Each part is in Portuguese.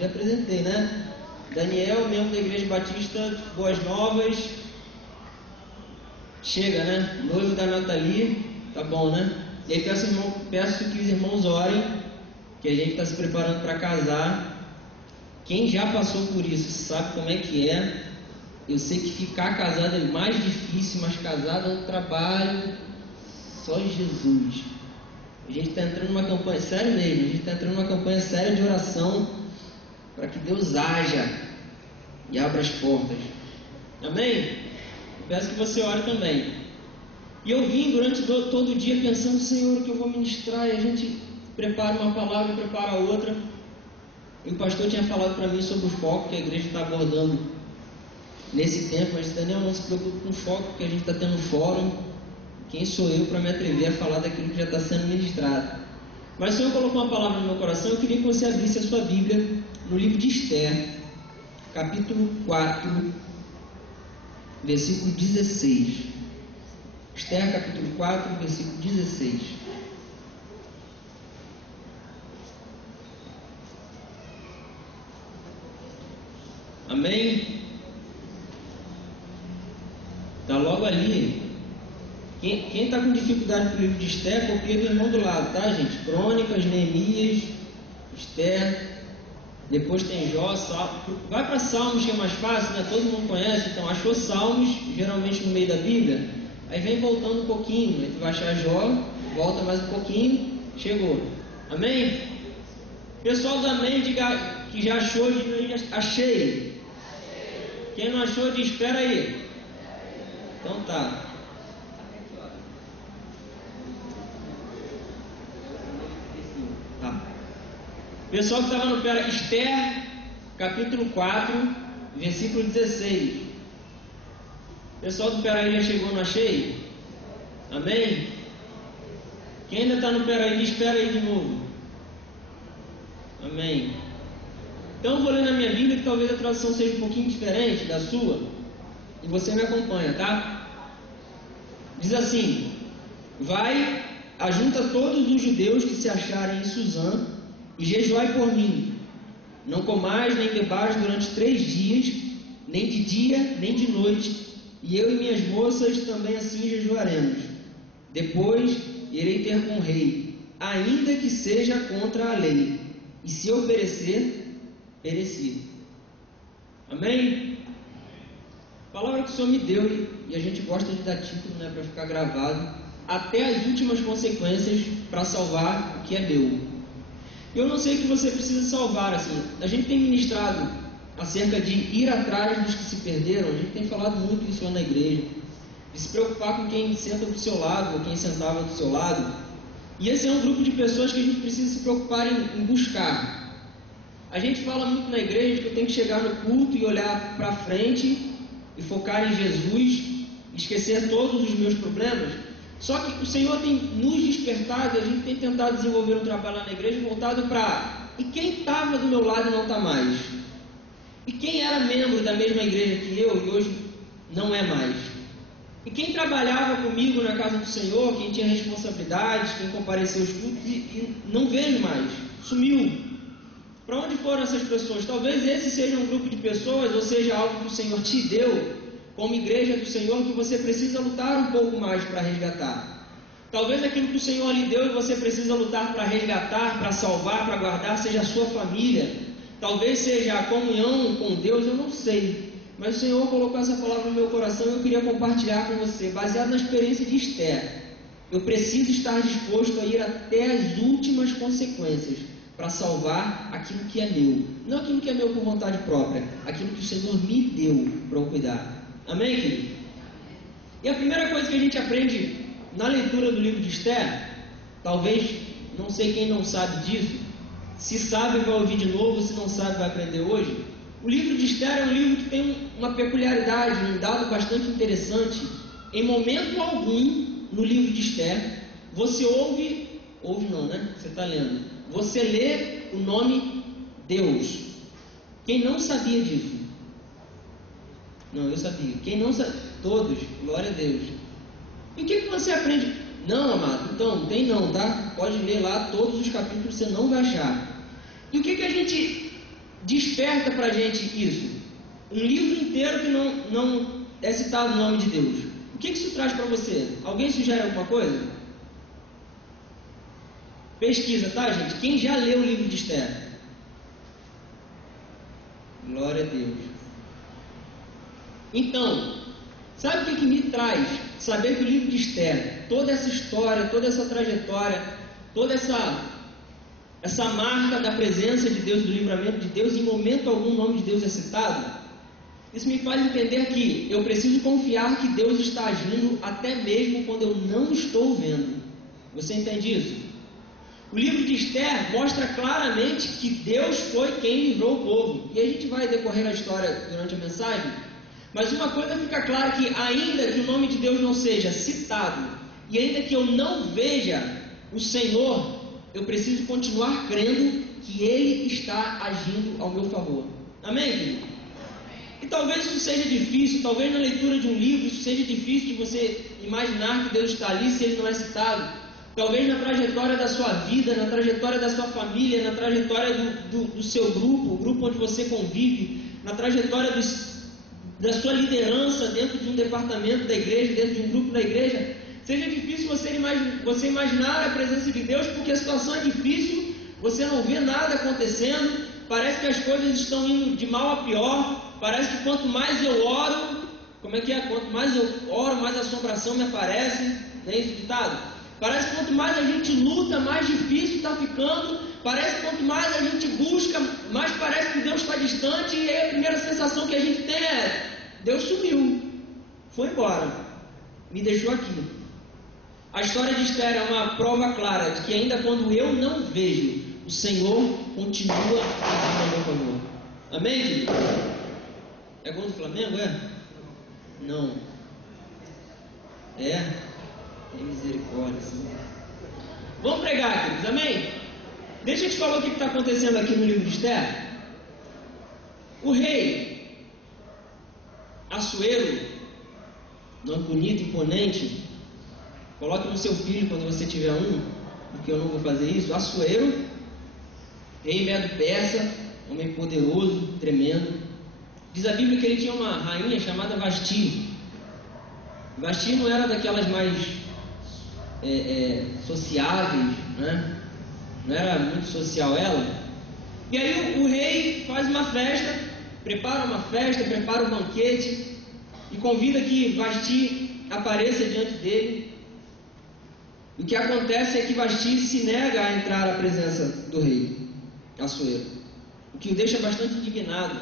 Já apresentei, né? Daniel, membro da Igreja Batista Boas Novas. Chega, né? Noivo da Nathalie. Tá bom, né? E aí peço que os irmãos orem, que a gente está se preparando para casar. Quem já passou por isso sabe como é que é. Eu sei que ficar casado é mais difícil, mas casado é um trabalho só Jesus. A gente está entrando numa campanha, sério mesmo, a gente está entrando numa campanha séria de oração para que Deus haja e abra as portas. Amém? Peço que você ore também. E eu vim durante todo o dia pensando, Senhor, o que eu vou ministrar? E a gente prepara uma palavra, prepara outra. E o pastor tinha falado para mim sobre o foco que a igreja está abordando nesse tempo. Mas Daniel, não se preocupe com o foco, porque a gente está tendo fórum. Quem sou eu para me atrever a falar daquilo que já está sendo ministrado? Mas o Senhor colocou uma palavra no meu coração. Eu queria que você abrisse a sua Bíblia no livro de Esther, capítulo 4, versículo 16. Esther, capítulo 4, versículo 16. Amém? Está logo ali. Quem está com dificuldade com o livro de Esther, copia do irmão do lado, tá, gente? Crônicas, Neemias, Esther. Depois tem Jó, Salmos. Vai para Salmos, que é mais fácil, né? Todo mundo conhece. Então, achou Salmos, geralmente no meio da Bíblia. Aí vem voltando um pouquinho. Aí tu vai achar Jó, volta mais um pouquinho, chegou. Amém? Pessoal do Amém, diga que já achou, diga achei. Quem não achou, diz espera aí. Então tá. Pessoal que estava no pé, Esther, capítulo 4, versículo 16. Pessoal do Peraí já chegou, não achei? Amém? Quem ainda está no Peraí, espera aí de novo. Amém? Então eu vou ler na minha Bíblia, que talvez a tradução seja um pouquinho diferente da sua, e você me acompanha, tá? Diz assim: vai, ajunta todos os judeus que se acharem em Suzã, e jejuai por mim. Não comais nem bebais durante 3 dias, nem de dia, nem de noite, e eu e minhas moças também assim jejuaremos. Depois irei ter com o rei, ainda que seja contra a lei, e se eu perecer, pereci. Amém? Palavra que o Senhor me deu, e a gente gosta de dar título, né, para ficar gravado, até as últimas consequências para salvar o que é meu. Eu não sei o que você precisa salvar, assim. A gente tem ministrado acerca de ir atrás dos que se perderam. A gente tem falado muito isso lá na igreja, de se preocupar com quem senta do seu lado, ou quem sentava do seu lado. E esse é um grupo de pessoas que a gente precisa se preocupar em buscar. A gente fala muito na igreja que eu tenho que chegar no culto e olhar para frente e focar em Jesus, esquecer todos os meus problemas. Só que o Senhor tem nos despertado, e a gente tem tentado desenvolver um trabalho lá na igreja voltado para: e quem estava do meu lado e não está mais? E quem era membro da mesma igreja que eu e hoje não é mais? E quem trabalhava comigo na casa do Senhor, quem tinha responsabilidades, quem compareceu aos cultos e não vejo mais, sumiu. Para onde foram essas pessoas? Talvez esse seja um grupo de pessoas, ou seja, algo que o Senhor te deu como igreja do Senhor, que você precisa lutar um pouco mais para resgatar. Talvez aquilo que o Senhor lhe deu e você precisa lutar para resgatar, para salvar, para guardar, seja a sua família. Talvez seja a comunhão com Deus, eu não sei. Mas o Senhor colocou essa palavra no meu coração e eu queria compartilhar com você, baseado na experiência de Esther. Eu preciso estar disposto a ir até as últimas consequências para salvar aquilo que é meu. Não aquilo que é meu por vontade própria, aquilo que o Senhor me deu para eu cuidar. Amém, querido? E a primeira coisa que a gente aprende na leitura do livro de Esther, talvez, não sei quem não sabe disso, se sabe vai ouvir de novo, se não sabe vai aprender hoje. O livro de Esther é um livro que tem uma peculiaridade, um dado bastante interessante. Em momento algum, no livro de Esther, você ouve não, né? Você está lendo. Você lê o nome Deus. Quem não sabia disso? Não, eu sabia. Quem não sabia? Todos. Glória a Deus. E o que você aprende? Não, amado. Então, tem não, tá? Pode ler lá todos os capítulos, você não vai achar. E o que a gente desperta para a gente isso? Um livro inteiro que não é citado o nome de Deus. O que isso traz para você? Alguém sugere alguma coisa? Pesquisa, tá, gente? Quem já leu o livro de Esther? Glória a Deus. Então, sabe o que me traz? Saber que o livro de Esther, toda essa história, toda essa trajetória, toda essa marca da presença de Deus, do livramento de Deus, em momento algum o nome de Deus é citado. Isso me faz entender que eu preciso confiar que Deus está agindo até mesmo quando eu não estou vendo. Você entende isso? O livro de Esther mostra claramente que Deus foi quem livrou o povo. E a gente vai decorrer a história durante a mensagem. Mas uma coisa fica clara, que ainda que o nome de Deus não seja citado, e ainda que eu não veja o Senhor, eu preciso continuar crendo que Ele está agindo ao meu favor. Amém, querido? E talvez isso seja difícil, talvez na leitura de um livro isso seja difícil de você imaginar que Deus está ali se Ele não é citado. Talvez na trajetória da sua vida, na trajetória da sua família, na trajetória do seu grupo, o grupo onde você convive, na trajetória da sua liderança dentro de um departamento da igreja, dentro de um grupo da igreja, seja difícil você imaginar a presença de Deus, porque a situação é difícil, você não vê nada acontecendo, parece que as coisas estão indo de mal a pior, parece que quanto mais eu oro, quanto mais eu oro, mais assombração me aparece, não é isso ditado? Parece que quanto mais a gente luta, mais difícil está ficando. Parece que quanto mais a gente busca, mais parece que Deus está distante. E aí a primeira sensação que a gente tem é: Deus sumiu, foi embora, me deixou aqui. A história de Esther é uma prova clara de que ainda quando eu não vejo, o Senhor continua agindo a meu favor. Amém, querido? É gol do Flamengo, é? Não. É? Tem misericórdia, Senhor. Vamos pregar, queridos, amém? Deixa eu te falar o que está acontecendo aqui no livro de Esther. O rei Assuero, nome bonito, imponente, coloque no seu filho quando você tiver um, porque eu não vou fazer isso. Assuero, rei Medo-Persa, homem poderoso, tremendo. Diz a Bíblia que ele tinha uma rainha chamada Vasti. Vasti não era daquelas mais sociáveis, né? Não era muito social ela. E aí o rei faz uma festa, prepara um banquete e convida que Vasti apareça diante dele. O que acontece é que Vasti se nega a entrar à presença do rei Assuero, o que o deixa bastante indignado.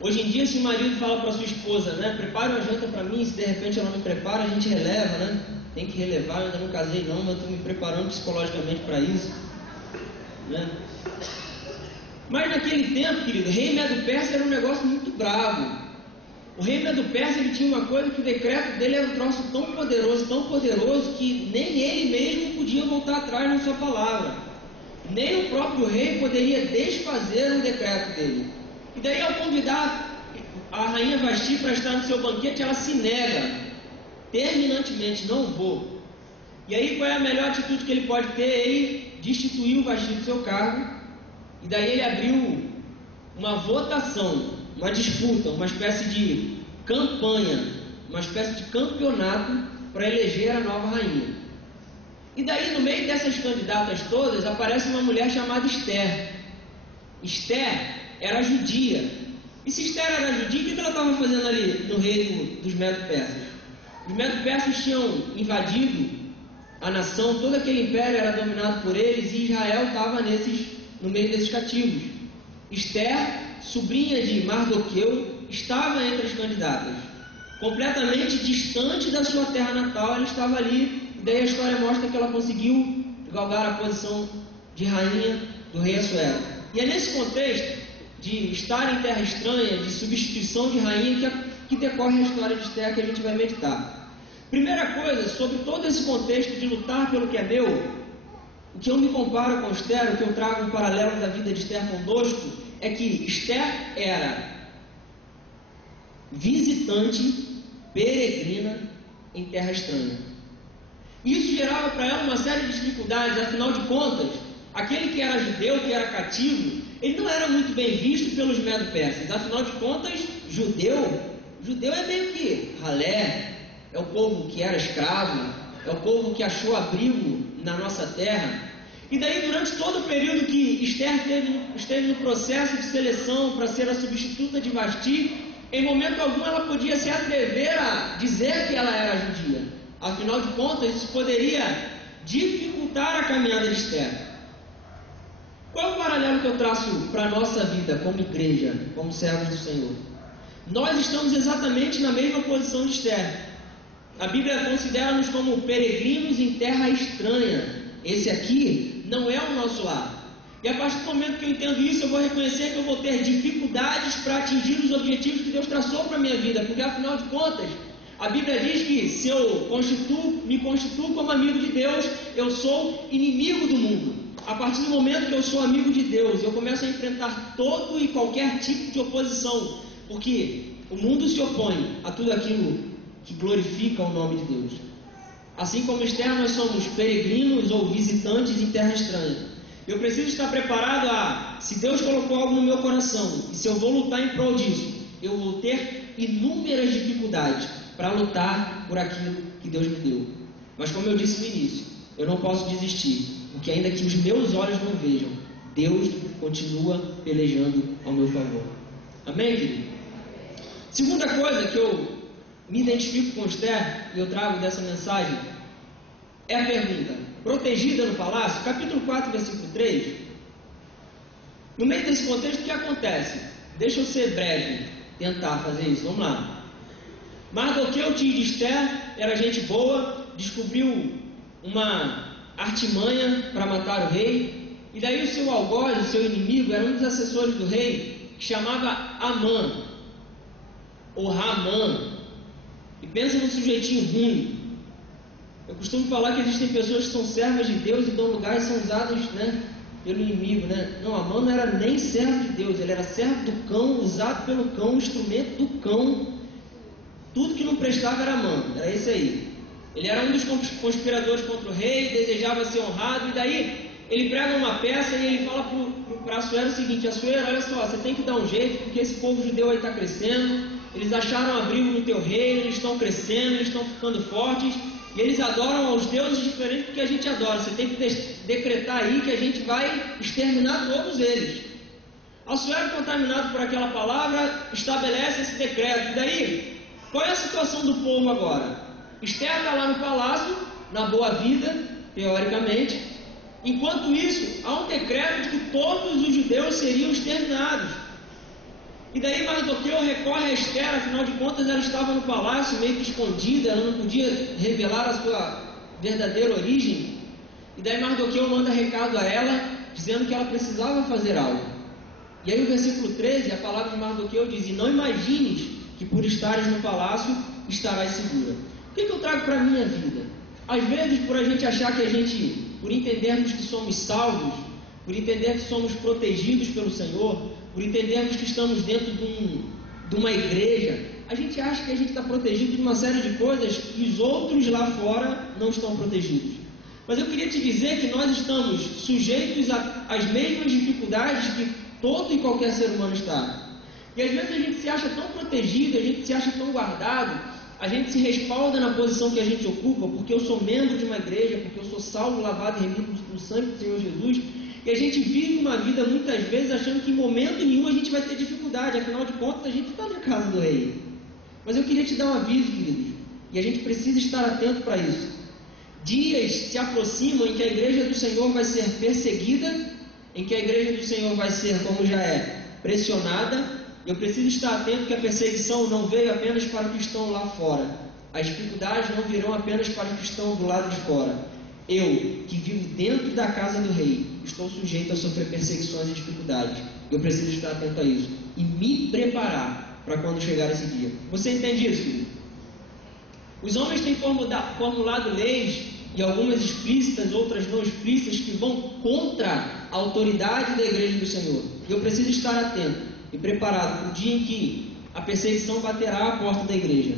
Hoje em dia, se o marido fala para sua esposa, né, prepara uma janta para mim, se de repente ela não prepara, a gente releva, né? Tem que relevar, eu ainda não casei não, mas estou me preparando psicologicamente para isso, né? Mas naquele tempo, querido, o rei Medo-Persa era um negócio muito bravo. O rei Medo-Persa, ele tinha uma coisa que o decreto dele era um troço tão poderoso, que nem ele mesmo podia voltar atrás na sua palavra. Nem o próprio rei poderia desfazer um decreto dele. E daí, ao convidar a rainha Vasti para estar no seu banquete, ela se nega terminantemente: não vou. E aí, qual é a melhor atitude que ele pode ter? Ele destituiu Vasti do seu cargo, e daí ele abriu uma votação, uma disputa, uma espécie de campanha, uma espécie de campeonato para eleger a nova rainha. E daí, no meio dessas candidatas todas, aparece uma mulher chamada Esther. Esther era judia. E se Esther era judia, o que ela estava fazendo ali no reino dos Medo-Persas? Os Medo-Persas tinham invadido a nação, todo aquele império era dominado por eles, e Israel estava no meio desses cativos. Esther, sobrinha de Mardoqueu, estava entre as candidatas. Completamente distante da sua terra natal, ela estava ali, e daí a história mostra que ela conseguiu galgar a posição de rainha do rei Assuero. E é nesse contexto de estar em terra estranha, de substituição de rainha, que decorre a história de Esther, que a gente vai meditar. Primeira coisa, sobre todo esse contexto de lutar pelo que é meu, o que eu me comparo com Esther, o que eu trago um paralelo da vida de Esther conosco, é que Esther era visitante, peregrina em terra estranha. Isso gerava para ela uma série de dificuldades, afinal de contas, aquele que era judeu, que era cativo, ele não era muito bem visto pelos medo-persas. Afinal de contas, judeu é meio que ralé, é o povo que era escravo, é o povo que achou abrigo na nossa terra. E daí, durante todo o período que Esther esteve no processo de seleção para ser a substituta de Vasti, em momento algum ela podia se atrever a dizer que ela era judia. Afinal de contas, isso poderia dificultar a caminhada de Esther. Qual é o paralelo que eu traço para a nossa vida como igreja, como servos do Senhor? Nós estamos exatamente na mesma posição de Esther. A Bíblia considera-nos como peregrinos em terra estranha. Esse aqui não é o nosso lar. E a partir do momento que eu entendo isso, eu vou reconhecer que eu vou ter dificuldades para atingir os objetivos que Deus traçou para a minha vida, porque afinal de contas, a Bíblia diz que se eu me constituo como amigo de Deus, eu sou inimigo do mundo. A partir do momento que eu sou amigo de Deus, eu começo a enfrentar todo e qualquer tipo de oposição, porque o mundo se opõe a tudo aquilo que glorifica o nome de Deus. Assim como Esther, nós somos peregrinos ou visitantes em terra estranha. Eu preciso estar preparado se Deus colocou algo no meu coração, e se eu vou lutar em prol disso, eu vou ter inúmeras dificuldades para lutar por aquilo que Deus me deu. Mas como eu disse no início, eu não posso desistir, porque ainda que os meus olhos não vejam, Deus continua pelejando ao meu favor. Amém, querido? Segunda coisa que eu me identifico com Esther, e eu trago dessa mensagem, é a pergunta: protegida no palácio? Capítulo 4, versículo 3. No meio desse contexto, o que acontece? Deixa eu ser breve, tentar fazer isso. Vamos lá. Mardoqueu, tio de Esther, era gente boa, descobriu uma artimanha para matar o rei, e daí o seu algoz, o seu inimigo, era um dos assessores do rei, que chamava Amã, ou Ramã. E pensa num sujeitinho ruim. Eu costumo falar que existem pessoas que são servas de Deus e dão lugar e são usadas, pelo inimigo, Não, Amã não era nem servo de Deus, ele era servo do cão, usado pelo cão, instrumento do cão. Tudo que não prestava era Amã, era esse aí. Ele era um dos conspiradores contra o rei, desejava ser honrado, e daí ele prega uma peça e ele fala para Assuero o seguinte: Assuero, olha só, você tem que dar um jeito, porque esse povo judeu aí está crescendo, eles acharam abrigo no teu reino, eles estão crescendo, eles estão ficando fortes, e eles adoram aos deuses diferentes do que a gente adora. Você tem que decretar aí que a gente vai exterminar todos eles. Assuero, contaminado por aquela palavra, estabelece esse decreto. E daí, qual é a situação do povo agora? Esther está lá no palácio, na boa vida, teoricamente. Enquanto isso, há um decreto de que todos os judeus seriam exterminados. E daí Mardoqueu recorre a Esther, afinal de contas ela estava no palácio meio que escondida, ela não podia revelar a sua verdadeira origem. E daí Mardoqueu manda recado a ela, dizendo que ela precisava fazer algo. E aí o versículo 13, a palavra de Mardoqueu diz: e não imagines que por estares no palácio estarás segura. O que eu trago para a minha vida? Às vezes, por a gente achar que por entendermos que somos salvos, por entender que somos protegidos pelo Senhor, por entendermos que estamos dentro de uma igreja, a gente acha que a gente está protegido de uma série de coisas que os outros lá fora não estão protegidos. Mas eu queria te dizer que nós estamos sujeitos às mesmas dificuldades que todo e qualquer ser humano está. E às vezes a gente se acha tão protegido, a gente se acha tão guardado, a gente se respalda na posição que a gente ocupa, porque eu sou membro de uma igreja, porque eu sou salvo, lavado e remido no sangue do Senhor Jesus, e a gente vive uma vida muitas vezes achando que em momento nenhum a gente vai ter dificuldade, afinal de contas a gente está na casa do rei. Mas eu queria te dar um aviso, queridos, e a gente precisa estar atento para isso. Dias se aproximam em que a igreja do Senhor vai ser perseguida, em que a igreja do Senhor vai ser, como já é, pressionada. Eu preciso estar atento que a perseguição não veio apenas para os que estão lá fora. As dificuldades não virão apenas para os que estão do lado de fora. Eu, que vivo dentro da casa do rei, estou sujeito a sofrer perseguições e dificuldades. Eu preciso estar atento a isso e me preparar para quando chegar esse dia. Você entende isso, filho? Os homens têm formulado leis, e algumas explícitas, outras não explícitas, que vão contra a autoridade da igreja do Senhor. E eu preciso estar atento e preparado para o dia em que a perseguição baterá à porta da igreja.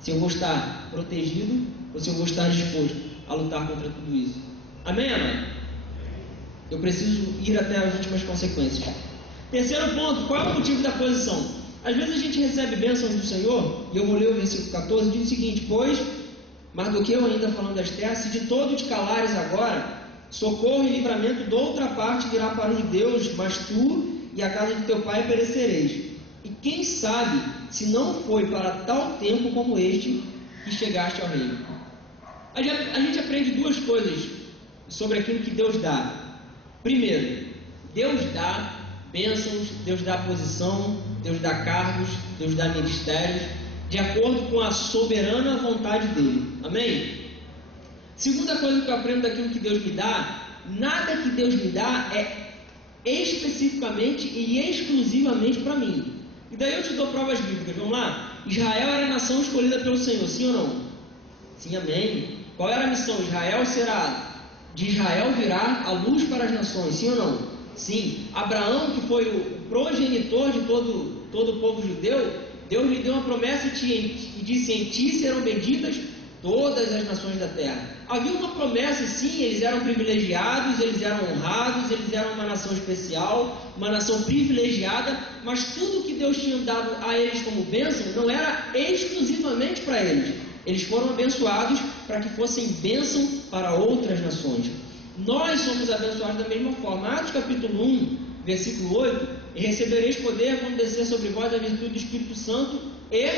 Se eu vou estar protegido ou se eu vou estar disposto a lutar contra tudo isso. Amém, amém? Eu preciso ir até as últimas consequências. Terceiro ponto, qual é o motivo da posição? Às vezes a gente recebe bênçãos do Senhor, e eu vou ler o versículo 14, diz o seguinte: pois, Mardoqueu ainda falando da Esther, se de todo te calares agora, socorro e livramento de outra parte virá para os judeus, mas tu e a casa de teu pai perecereis. E quem sabe se não foi para tal tempo como este que chegaste ao reino. A gente aprende duas coisas sobre aquilo que Deus dá. Primeiro, Deus dá bênçãos, Deus dá posição, Deus dá cargos, Deus dá ministérios, de acordo com a soberana vontade dele. Amém? Segunda coisa que eu aprendo daquilo que Deus me dá: nada que Deus me dá é especificamente e exclusivamente para mim. E daí eu te dou provas bíblicas. Vamos lá? Israel era a nação escolhida pelo Senhor, sim ou não? Sim, amém. Qual era a missão? De Israel virá a luz para as nações, sim ou não? Sim. Abraão, que foi o progenitor de todo o povo judeu, Deus lhe deu uma promessa e disse: em ti serão benditas todas as nações da terra. Havia uma promessa, sim, eles eram privilegiados, eles eram honrados, eles eram uma nação especial, uma nação privilegiada, mas tudo que Deus tinha dado a eles como bênção não era exclusivamente para eles. Eles foram abençoados para que fossem bênção para outras nações. Nós somos abençoados da mesma forma. Atos capítulo 1, versículo 8: e recebereis poder quando descer sobre vós a virtude do Espírito Santo, e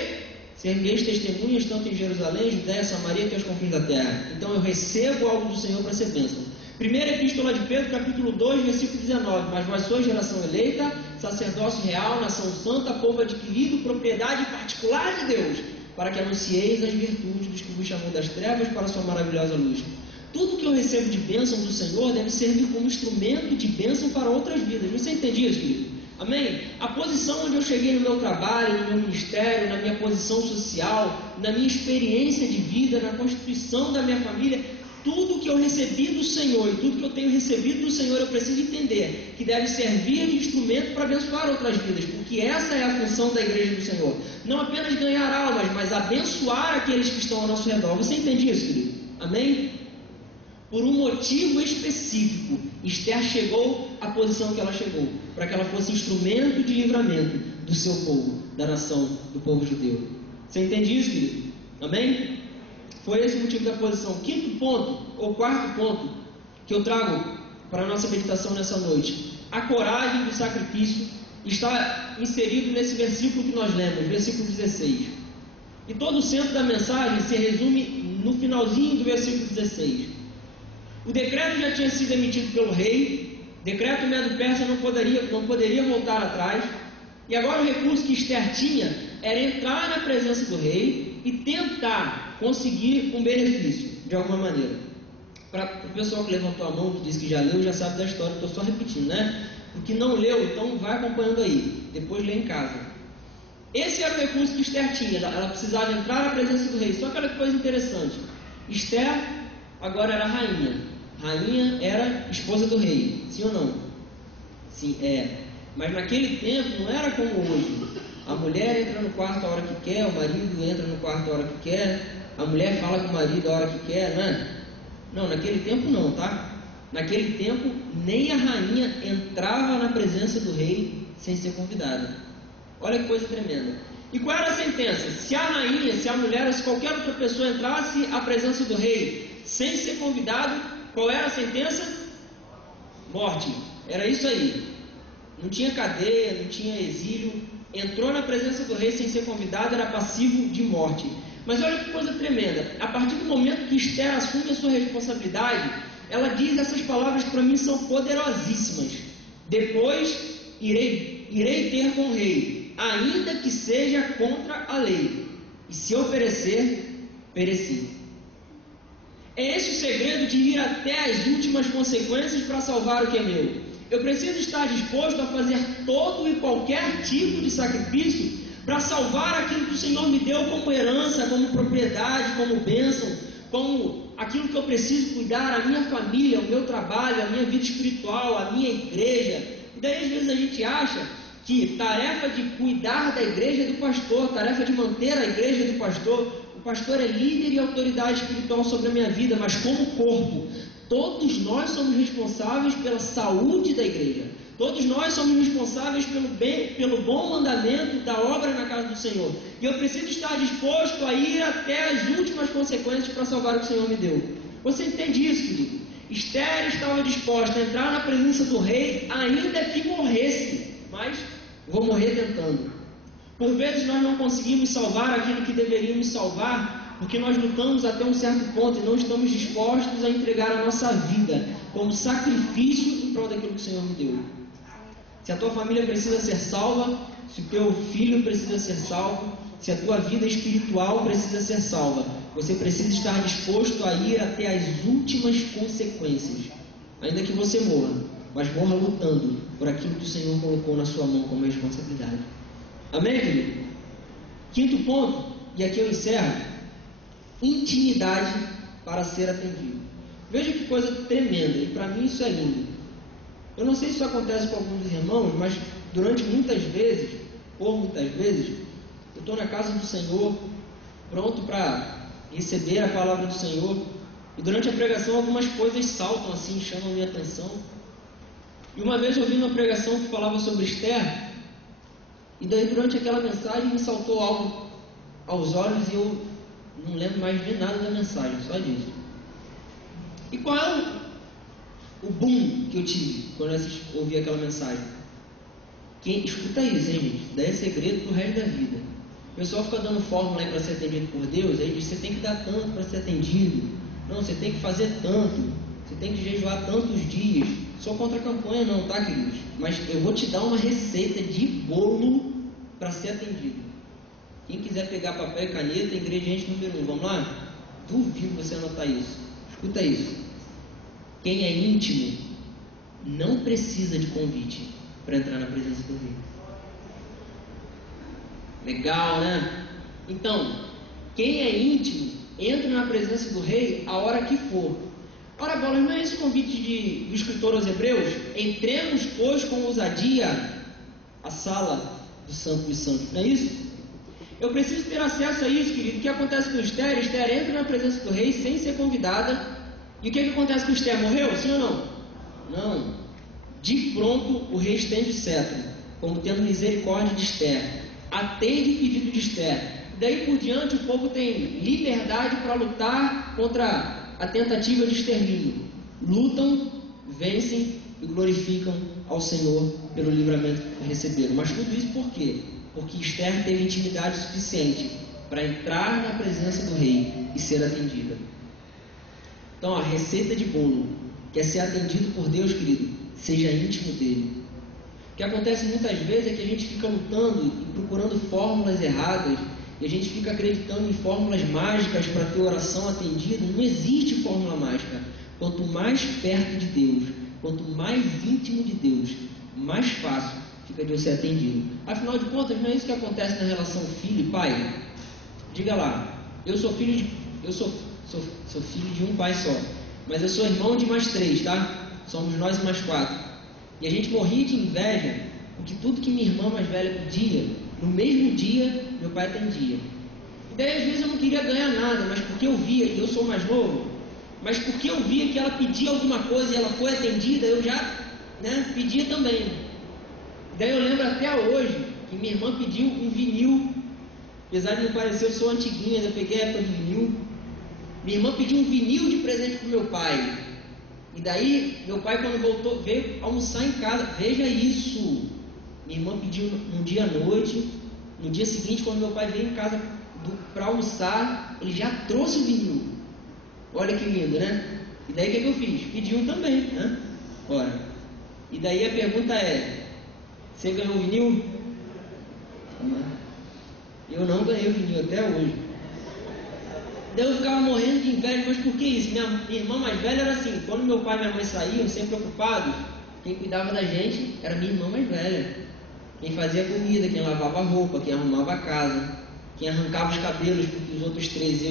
ser-me-eis testemunhas tanto em Jerusalém, Judéia, Samaria, até os confins da terra. Então eu recebo algo do Senhor para ser bênção. Primeira epístola de Pedro, capítulo 2, versículo 19: mas vós sois geração eleita, sacerdócio real, nação santa, povo adquirido, propriedade particular de Deus, para que anuncieis as virtudes dos que vos chamam das trevas para a sua maravilhosa luz. Tudo que eu recebo de bênção do Senhor deve servir como instrumento de bênção para outras vidas. Você entende isso, querido? Amém? A posição onde eu cheguei no meu trabalho, no meu ministério, na minha posição social, na minha experiência de vida, na constituição da minha família, tudo que eu recebi do Senhor e tudo que eu tenho recebido do Senhor, eu preciso entender que deve servir de instrumento para abençoar outras vidas, porque essa é a função da igreja do Senhor. Não apenas ganhar almas, mas abençoar aqueles que estão ao nosso redor. Você entende isso, querido? Amém? Por um motivo específico, Esther chegou à posição que ela chegou, para que ela fosse instrumento de livramento do seu povo, da nação, do povo judeu. Você entende isso, querido? Amém? Foi esse o motivo da posição. Quinto ponto, ou quarto ponto, que eu trago para a nossa meditação nessa noite: a coragem do sacrifício está inserido nesse versículo que nós lemos, versículo 16. E todo o centro da mensagem se resume no finalzinho do versículo 16. O decreto já tinha sido emitido pelo rei, decreto Medo-Persa não poderia voltar atrás, e agora o recurso que Esther tinha era entrar na presença do rei e tentar conseguir um benefício, de alguma maneira. Para o pessoal que levantou a mão, que disse que já leu, já sabe da história, estou só repetindo, né? O que não leu, então vai acompanhando aí, depois lê em casa. Esse era o recurso que Esther tinha, ela precisava entrar na presença do rei. Só que olha que coisa interessante: Esther agora era rainha. Rainha era esposa do rei, sim ou não? Sim, é. Mas naquele tempo não era como hoje. A mulher entra no quarto a hora que quer, o marido entra no quarto a hora que quer, a mulher fala com o marido a hora que quer, né? Não, naquele tempo não, tá? Naquele tempo nem a rainha entrava na presença do rei sem ser convidada. Olha que coisa tremenda. E qual era a sentença? Se a rainha, se a mulher ou se qualquer outra pessoa entrasse à presença do rei sem ser convidado, qual era a sentença? Morte. Era isso aí. Não tinha cadeia, não tinha exílio. Entrou na presença do rei sem ser convidado, era passivo de morte. Mas olha que coisa tremenda. A partir do momento que Esther assume a sua responsabilidade, ela diz essas palavras que para mim são poderosíssimas. Depois irei ter com o rei, ainda que seja contra a lei. E se eu perecer, pereci. É esse o segredo de ir até as últimas consequências para salvar o que é meu. Eu preciso estar disposto a fazer todo e qualquer tipo de sacrifício para salvar aquilo que o Senhor me deu como herança, como propriedade, como bênção, como aquilo que eu preciso cuidar, a minha família, o meu trabalho, a minha vida espiritual, a minha igreja. E daí às vezes a gente acha que tarefa de cuidar da igreja é do pastor, tarefa de manter a igreja é do pastor. O pastor é líder e autoridade espiritual sobre a minha vida, mas como corpo, Todos nós somos responsáveis pela saúde da igreja. Todos nós somos responsáveis pelo bom andamento da obra na casa do Senhor. E eu preciso estar disposto a ir até as últimas consequências para salvar o que o Senhor me deu. Você entende isso, querido? Esther estava disposta a entrar na presença do rei, ainda que morresse. Mas vou morrer tentando. Por vezes nós não conseguimos salvar aquilo que deveríamos salvar, porque nós lutamos até um certo ponto e não estamos dispostos a entregar a nossa vida como sacrifício em prol daquilo que o Senhor me deu. Se a tua família precisa ser salva, se o teu filho precisa ser salvo, se a tua vida espiritual precisa ser salva, você precisa estar disposto a ir até as últimas consequências, ainda que você morra, mas morra lutando por aquilo que o Senhor colocou na sua mão como responsabilidade. Amém, querido? Quinto ponto, e aqui eu encerro: intimidade para ser atendido. Veja que coisa tremenda, e para mim isso é lindo. Eu não sei se isso acontece com alguns irmãos, mas por muitas vezes, eu estou na casa do Senhor, pronto para receber a palavra do Senhor, e durante a pregação algumas coisas saltam assim, chamam a minha atenção. E uma vez eu vi uma pregação que falava sobre Esther, e daí durante aquela mensagem me saltou algo aos olhos e eu não lembro mais de nada da mensagem, só disso. E qual é o boom que eu tive quando eu ouvi aquela mensagem? Escuta isso, hein, gente? Daí é segredo pro resto da vida. O pessoal fica dando fórmula aí para ser atendido por Deus, aí diz: você tem que dar tanto para ser atendido. Não, você tem que fazer tanto. Você tem que jejuar tantos dias. Sou contra a campanha não, tá, queridos? Mas eu vou te dar uma receita de bolo para ser atendido. Quem quiser pegar papel e caneta, ingrediente número 1, vamos lá? Duvido você anotar isso. Escuta isso. Quem é íntimo não precisa de convite para entrar na presença do rei. Legal, né? Então, quem é íntimo entra na presença do rei a hora que for. Ora, bolas, não é esse o convite do escritor aos Hebreus? Entremos, pois, com ousadia à sala do Santo dos Santos. Não é isso? Eu preciso ter acesso a isso, querido. O que acontece com Esther? Esther entra na presença do rei sem ser convidada. E o que acontece com Esther? Morreu? Sim ou não? Não. De pronto, o rei estende o cetro, como tendo misericórdia de Esther. Atende o pedido de Esther. Daí por diante, o povo tem liberdade para lutar contra a tentativa de extermínio. Lutam, vencem e glorificam ao Senhor pelo livramento que receberam. Mas tudo isso por quê? Porque Esther teve intimidade suficiente para entrar na presença do rei e ser atendida. Então, a receita de bolo, que é ser atendido por Deus, querido, seja íntimo dele. O que acontece muitas vezes é que a gente fica lutando e procurando fórmulas erradas, e a gente fica acreditando em fórmulas mágicas para ter oração atendida. Não existe fórmula mágica. Quanto mais perto de Deus, quanto mais íntimo de Deus, mais fácil fica de eu ser atendido. Afinal de contas, não é isso que acontece na relação filho e pai? Diga lá, eu sou filho de um pai só, mas eu sou irmão de mais 3, tá? Somos nós e mais 4. E a gente morria de inveja, porque tudo que minha irmã mais velha pedia, no mesmo dia, meu pai atendia. E daí às vezes eu não queria ganhar nada, mas porque eu via, e eu sou mais novo, mas porque eu via que ela pedia alguma coisa e ela foi atendida, eu já pedia também. E daí eu lembro até hoje que minha irmã pediu um vinil, apesar de não parecer, eu sou antiguinho, ainda peguei a época de vinil. Minha irmã pediu um vinil de presente para o meu pai. E daí, meu pai, quando voltou, veio almoçar em casa. Veja isso. Minha irmã pediu um dia à noite. No dia seguinte, quando meu pai veio em casa para almoçar, ele já trouxe o vinil. Olha que lindo, né? E daí o que eu fiz? Pedi um também, né? Ora. E daí a pergunta é: você ganhou o vinil? Eu não ganhei o vinil até hoje. Daí eu ficava morrendo de inveja, mas por que isso? Minha irmã mais velha era assim: quando meu pai e minha mãe saíam, sempre ocupados, quem cuidava da gente era minha irmã mais velha. Quem fazia comida, quem lavava a roupa, quem arrumava a casa, quem arrancava os cabelos, porque os outros 3,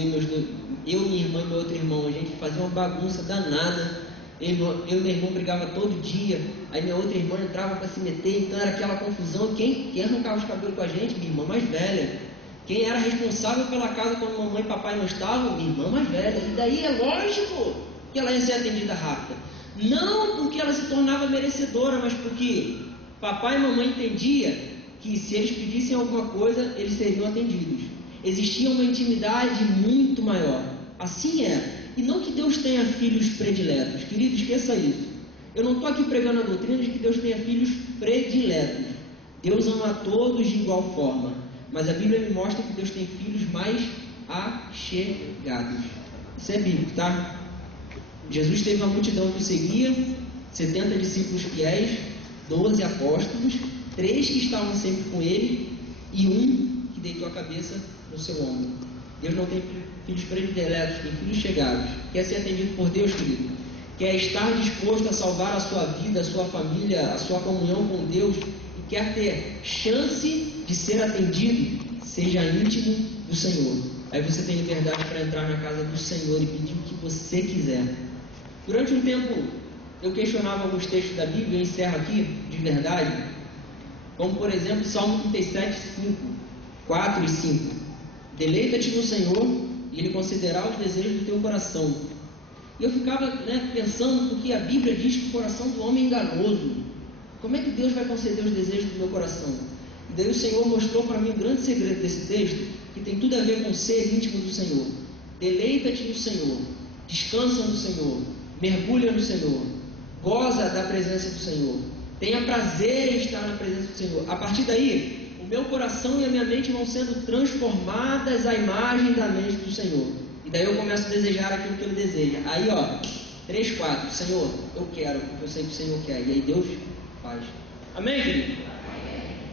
eu, minha irmã e meu outro irmão, a gente fazia uma bagunça danada. Eu e meu irmão brigava todo dia, aí minha outra irmã entrava para se meter, então era aquela confusão. Quem arrancava os cabelos com a gente? Minha irmã mais velha. Quem era responsável pela casa quando mamãe e papai não estavam? Minha irmã mais velha. E daí é lógico que ela ia ser atendida rápida. Não porque ela se tornava merecedora, mas porque papai e mamãe entendiam que se eles pedissem alguma coisa, eles seriam atendidos. Existia uma intimidade muito maior. Assim é. E não que Deus tenha filhos prediletos. Querido, esqueça isso. Eu não estou aqui pregando a doutrina de que Deus tenha filhos prediletos. Deus ama a todos de igual forma. Mas a Bíblia me mostra que Deus tem filhos mais achegados. Isso é bíblico, tá? Jesus teve uma multidão que o seguia, 70 discípulos fiéis, 12 apóstolos, 3 que estavam sempre com ele e 1 que deitou a cabeça no seu ombro. Deus não tem filhos prediletos, tem filhos chegados. Quer ser atendido por Deus, querido? Quer estar disposto a salvar a sua vida, a sua família, a sua comunhão com Deus e quer ter chance de ser atendido? Seja íntimo do Senhor. Aí você tem liberdade para entrar na casa do Senhor e pedir o que você quiser. Durante um tempo eu questionava alguns textos da Bíblia, eu encerro aqui de verdade, como por exemplo Salmo 37, 5, 4 e 5. Deleita-te no Senhor e Ele considerará os desejos do teu coração. E eu ficava pensando, porque a Bíblia diz que o coração do homem é enganoso. Como é que Deus vai conceder os desejos do meu coração? E daí o Senhor mostrou para mim o grande segredo desse texto, que tem tudo a ver com ser íntimo do Senhor. Deleita-te no Senhor, descansa no Senhor, mergulha no Senhor, goza da presença do Senhor, tenha prazer em estar na presença do Senhor. A partir daí, o meu coração e a minha mente vão sendo transformadas à imagem da mente do Senhor. E daí eu começo a desejar aquilo que Ele deseja. Aí 3, 4, Senhor, eu quero, porque eu sei que o Senhor quer. E aí Deus faz. Amém, querido?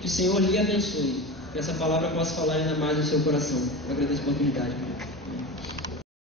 Que o Senhor lhe abençoe. Que essa palavra possa falar ainda mais no seu coração. Eu agradeço a oportunidade, querido.